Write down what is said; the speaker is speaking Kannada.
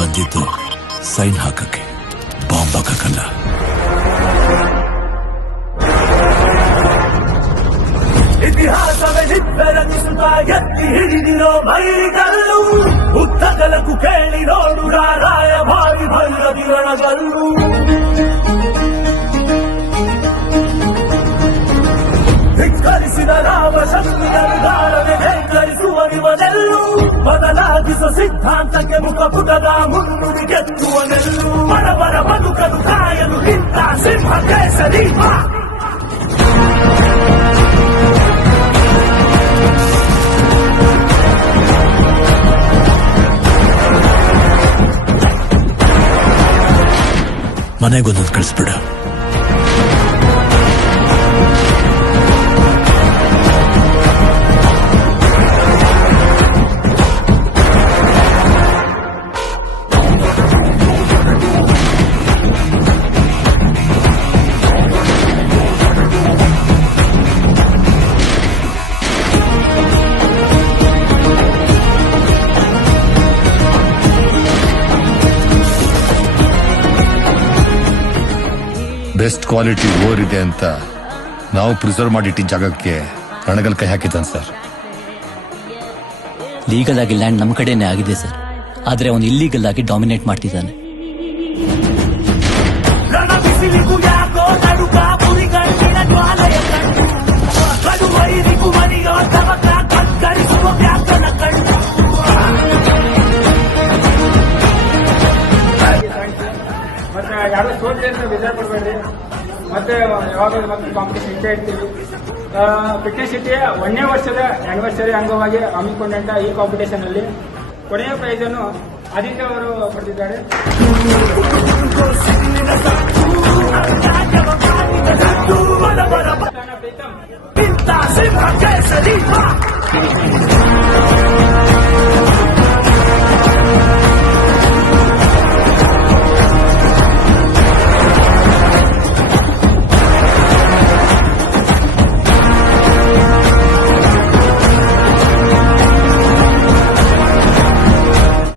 ಬಂದಿದ್ದು ಸೈನ್ ಹಾಕಕ್ಕೆ, ಬಾಂಬ್ ಹಾಕಕ್ಕಲ್ಲ. ಇತಿಹಾಸವೇ ಬೆರಗಿಸುತ್ತ ಎತ್ತಿ ಹಿಡಿದಿರೋ ಮೈಗಲ್ಲು, ಉದ್ದಗಲಕ್ಕೂ ಕೇಳಿ ನೋಡು ರಾಯಭಾರಿ ಭೈರವಿರಣಗಲ್ಲು. ಧಿಕ್ಕರಿಸಿದ ರಾಮ ಶಕ್ತಿಯರುಗಾರವೇ ಧಿಕ್ಕರಿಸುವರಿವನೆಲ್ಲು, ಬದಲಾಗಿಸುವ ಸಿದ್ಧಾಂತಕ್ಕೆ ಮುಖಪುಟದ ಮುನ್ನುಡಿ ಗೆತ್ತುವನೆಲ್ಲು. ಬಡವರ ಬದುಕಲು ಕಾಯಲು ನಿಂತ ಸಿಂಹ ಕೇಸರಿ ಬಾ. ಮನೆಗೊಂದೊಂದು ಕಳಿಸ್ಬಿಡ. ಬೆಸ್ಟ್ ಕ್ವಾಲಿಟಿ ಓರ್ ಇದೆ ಅಂತ ನಾವು ಪ್ರಿಸರ್ವ್ ಮಾಡಿಟ್ಟಿದ್ದ ಜಾಗಕ್ಕೆ ರಣಗಲ್ ಕೈ ಹಾಕಿದ್ದಾನೆ ಸರ್. ಲೀಗಲ್ ಆಗಿ ಲ್ಯಾಂಡ್ ನಮ್ಮ ಕಡೆನೇ ಆಗಿದೆ ಸರ್, ಆದ್ರೆ ಅವನು ಇಲ್ಲೀಗಲ್ ಆಗಿ ಡಾಮಿನೇಟ್ ಮಾಡ್ತಿದ್ದಾನೆ. ಮತ್ತೆ ಯಾರು ಸೋತ್ರಿ ಅಂತ ಬೇಜಾರು ಕೊಡಬೇಡ್ರಿ. ಮತ್ತೆ ಯಾವಾಗಲೂ ಮತ್ತೆ ಕಾಂಪಿಟೇಷನ್ ಇಟ್ಟೇ ಇರ್ತೀವಿ. ಫಿಟ್ನೆಸ್ ಸಿಟಿ 1ನೇ ವರ್ಷದ ಆನಿವರ್ಸರಿ ಅಂಗವಾಗಿ ಹಮ್ಮಿಕೊಂಡಂತ ಈ ಕಾಂಪಿಟೇಷನ್ ಅಲ್ಲಿ ಕೊನೆಯ ಪ್ರೈಸ್ ಅನ್ನು ಆದಿತ್ಯ ಅವರು ಪಡೆದಿದ್ದಾರೆ.